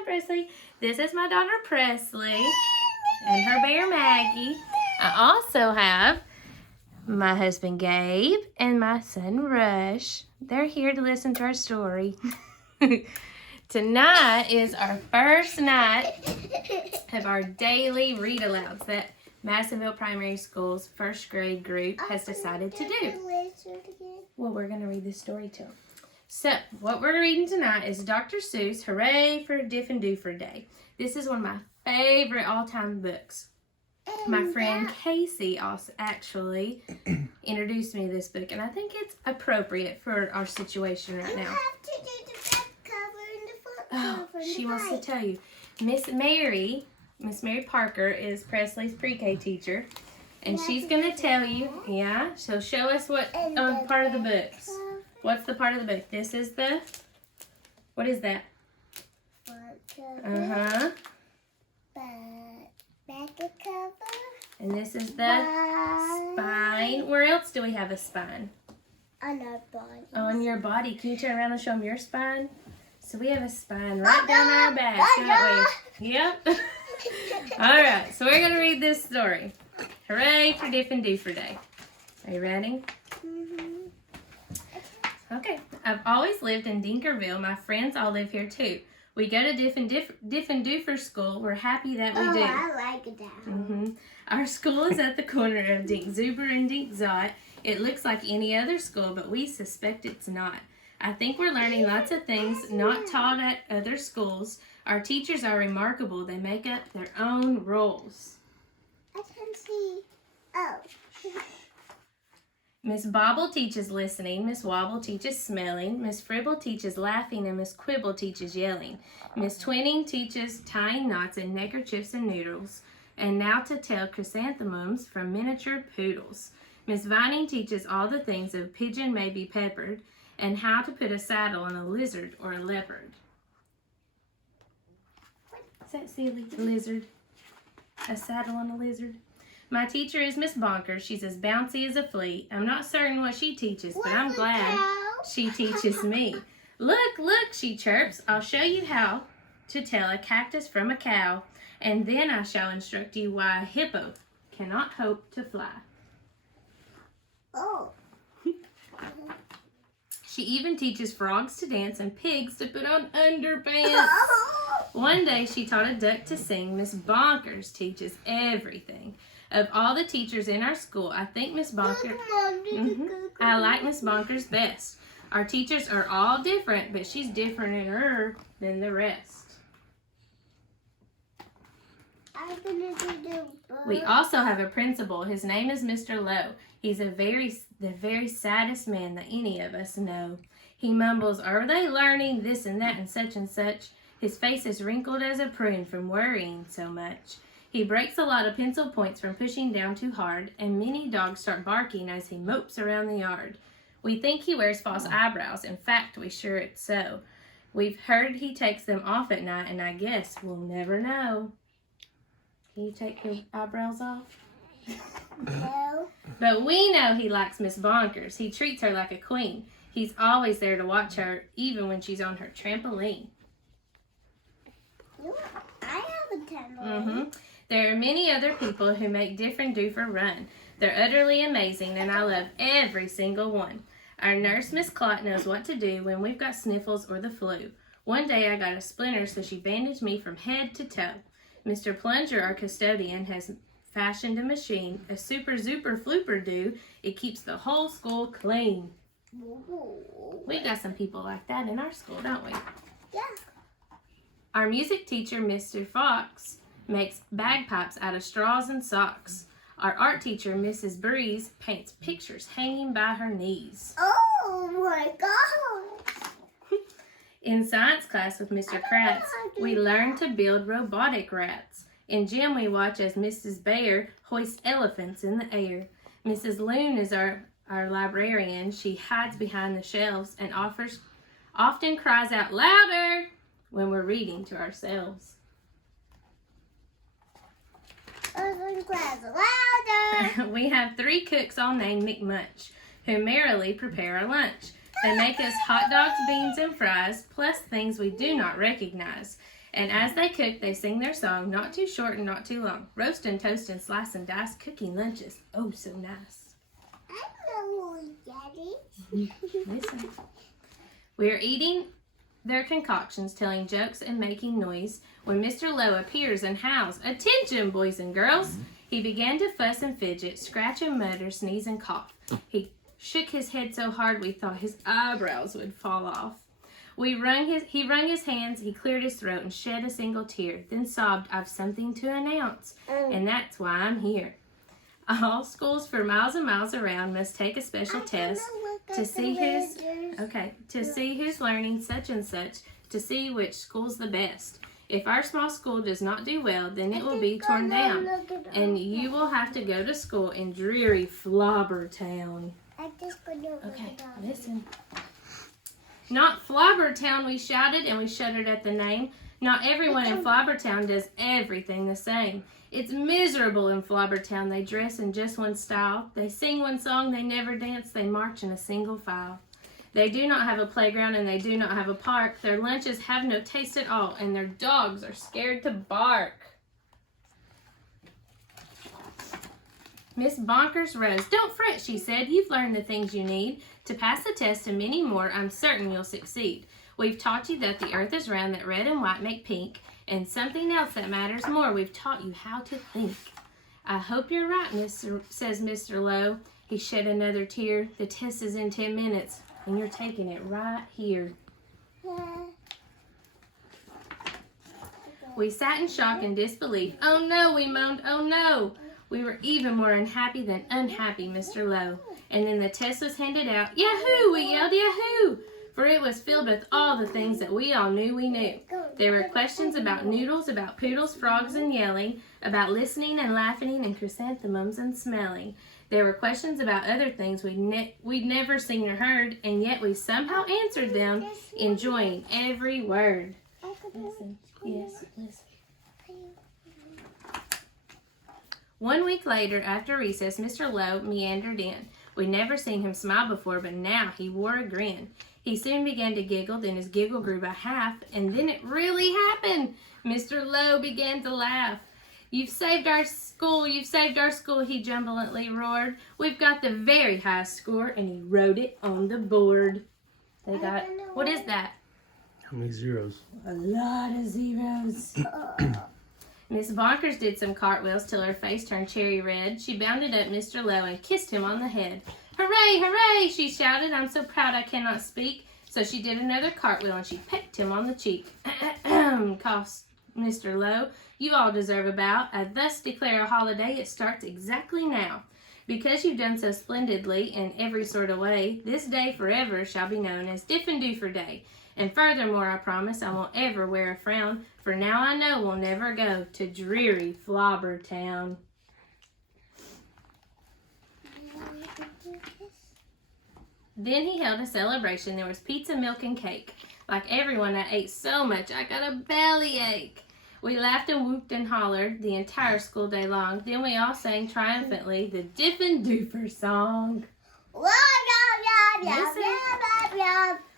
Hi, Presley. This is my daughter, Presley, and her bear, Maggie. I also have my husband, Gabe, and my son, Rush. They're here to listen to our story. Tonight is our first night of our daily read-alouds that Madisonville Primary School's first grade group has decided to do. Well, we're going to read this story to them. So, what we're reading tonight is Dr. Seuss' Hooray for Diffin' Doofer Day. This is one of my favorite all-time books. My friend Casey also actually introduced me to this book, and I think it's appropriate for our situation right now. You have to do the back cover and the front cover. Oh, she wants to tell you. Miss Mary Parker is Presley's pre-K teacher, and she's going to tell you, she'll show us what part of the books. What's the part of the book? This is the, what is that? Front cover. Back cover. And this is the spine. Where else do we have a spine? On our body. On your body. Can you turn around and show them your spine? So we have a spine right down our back, don't we? Yep. All right, so we're going to read this story. Hooray for Diffin' Doofer Day. Are you ready? Okay. I've always lived in Dinkerville. My friends all live here too. We go to Diffin' Doofer School. We're happy that we do. I like that. Our school is at the corner of Dink Zuber and Dink Zot. It looks like any other school, but we suspect it's not. I think we're learning lots of things not taught at other schools. Our teachers are remarkable. They make up their own roles. I can see. Oh. Miss Bobble teaches listening, Miss Wobble teaches smelling, Miss Fribble teaches laughing, and Miss Quibble teaches yelling. Miss Twinning teaches tying knots and neckerchiefs and noodles, and now to tell chrysanthemums from miniature poodles. Miss Vining teaches all the things a pigeon may be peppered, and how to put a saddle on a lizard or a leopard. Is that silly? A lizard? A saddle on a lizard? My teacher is Miss Bonkers. She's as bouncy as a flea. I'm not certain what she teaches, but I'm glad she teaches me. Look, she chirps. I'll show you how to tell a cactus from a cow, and then I shall instruct you why a hippo cannot hope to fly. Oh. She even teaches frogs to dance and pigs to put on underpants. One day she taught a duck to sing. Miss Bonkers teaches everything. Of all the teachers in our school, I think Miss Bonkers, I like Miss Bonkers best. Our teachers are all different, but she's different in her than the rest. I'm gonna do the book. We also have a principal. His name is Mr. Lowe. He's the very saddest man that any of us know. He mumbles, "Are they learning this and that and such?" His face is wrinkled as a prune from worrying so much. He breaks a lot of pencil points from pushing down too hard, and many dogs start barking as he mopes around the yard. We think he wears false eyebrows. In fact, we're sure it's so. We've heard he takes them off at night, and I guess we'll never know. Can you take your eyebrows off? No. But we know he likes Miss Bonkers. He treats her like a queen. He's always there to watch her, even when she's on her trampoline. I have a trampoline. There are many other people who make Diffin' Doofer run. They're utterly amazing, and I love every single one. Our nurse, Miss Clot, knows what to do when we've got sniffles or the flu. One day I got a splinter, so she bandaged me from head to toe. Mr. Plunger, our custodian, has fashioned a machine, a super zooper flooper do. It keeps the whole school clean. We got some people like that in our school, don't we? Yeah. Our music teacher, Mr. Fox, makes bagpipes out of straws and socks. Our art teacher, Mrs. Breeze, paints pictures hanging by her knees. Oh my God! In science class with Mr. Kratz, we learn to build robotic rats. In gym, we watch as Mrs. Bear hoists elephants in the air. Mrs. Loon is our librarian. She hides behind the shelves and often cries out louder when we're reading to ourselves. Louder. We have 3 cooks all named McMunch who merrily prepare our lunch. They make us hot dogs, beans, and fries, plus things we do not recognize. And as they cook, they sing their song, not too short and not too long. Roast and toast and slice and dice, cooking lunches, oh so nice. I know, Daddy. Listen. We're eating their concoctions, telling jokes and making noise, when Mr. Lowe appears and howls, "Attention, boys and girls!" He began to fuss and fidget, scratch and mutter, sneeze and cough. He shook his head so hard we thought his eyebrows would fall off. He wrung his hands, he cleared his throat and shed a single tear, then sobbed, "I've something to announce, and that's why I'm here." All schools for miles and miles around must take a special test to see who's learning such and such, to see which school's the best. If our small school does not do well, then it will be torn down, and you will have to go to school in dreary Flobbertown. Okay, listen. Not Flobbertown, we shouted, and we shuddered at the name. Not everyone in Flobbertown does everything the same. It's miserable in Flobbertown. They dress in just one style. They sing one song, they never dance, they march in a single file. They do not have a playground and they do not have a park. Their lunches have no taste at all, and their dogs are scared to bark. Miss Bonkers rose. "Don't fret," she said. "You've learned the things you need. To pass the test and many more, I'm certain you'll succeed. We've taught you that the earth is round, that red and white make pink, and something else that matters more. We've taught you how to think." "I hope you're right, says Mr. Lowe." He shed another tear. "The test is in 10 minutes, and you're taking it right here." We sat in shock and disbelief. "Oh no," we moaned, "oh no." We were even more unhappy than unhappy, Mr. Lowe. And then the test was handed out. "Yahoo!" we yelled, "Yahoo!" For it was filled with all the things that we all knew we knew. There were questions about noodles, about poodles, frogs, and yelling, about listening and laughing and chrysanthemums and smelling. There were questions about other things we'd never seen or heard, and yet we somehow answered them, enjoying every word. Listen. Yes, listen. 1 week later, after recess, Mr. Lowe meandered in. We'd never seen him smile before, but now he wore a grin. He soon began to giggle, then his giggle grew by half, and then it really happened. Mr. Lowe began to laugh. You've saved our school, he jubilantly roared. "We've got the very highest score," and he wrote it on the board. They got, what is that? How many zeros? A lot of zeros. Miss Bonkers did some cartwheels till her face turned cherry red. She bounded up Mr. Lowe and kissed him on the head. "Hooray, hooray," she shouted. "I'm so proud I cannot speak." So she did another cartwheel and she pecked him on the cheek. Coughed Mr. Lowe. "You all deserve a bow. I thus declare a holiday. It starts exactly now. Because you've done so splendidly in every sort of way, this day forever shall be known as Diff'n'Doofer Day. And furthermore, I promise I won't ever wear a frown, for now I know we'll never go to dreary Flobbertown." Then he held a celebration. There was pizza, milk, and cake. Like everyone, I ate so much I got a bellyache. We laughed and whooped and hollered the entire school day long. Then we all sang triumphantly the Diff'n'Doofer song.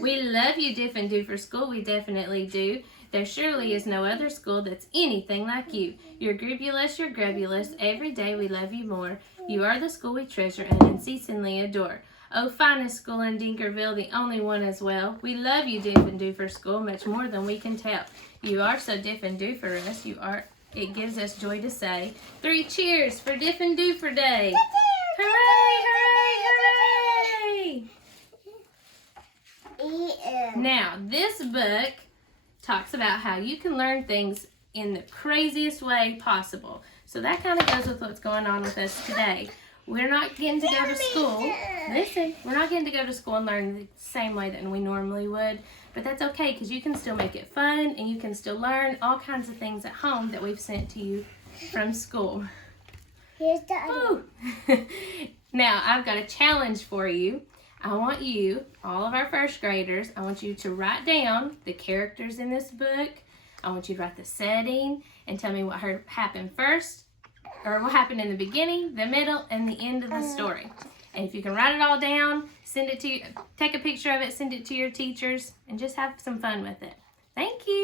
We love you, Diff'n'Doofer School, we definitely do. There surely is no other school that's anything like you. You're gribulous, you're grubulous. Every day we love you more. You are the school we treasure and unceasingly adore. Oh, finest school in Dinkerville, the only one as well. We love you, Diff'n'Doofer School, much more than we can tell. You are so Diff'n'Dooferous, you are. It gives us joy to say. 3 cheers for Diff'n'Doofer Day! Hooray, hooray, hooray! Now, this book talks about how you can learn things in the craziest way possible. So that kind of goes with what's going on with us today. We're not getting to go to school. Listen, we're not getting to go to school and learn the same way that we normally would. But that's okay, because you can still make it fun and you can still learn all kinds of things at home that we've sent to you from school. Here's the other one. Now, I've got a challenge for you. I want you, all of our first graders, I want you to write down the characters in this book. I want you to write the setting and tell me what happened first, or what happened in the beginning, the middle, and the end of the story. And if you can write it all down, send it to take a picture of it, send it to your teachers, and just have some fun with it. Thank you.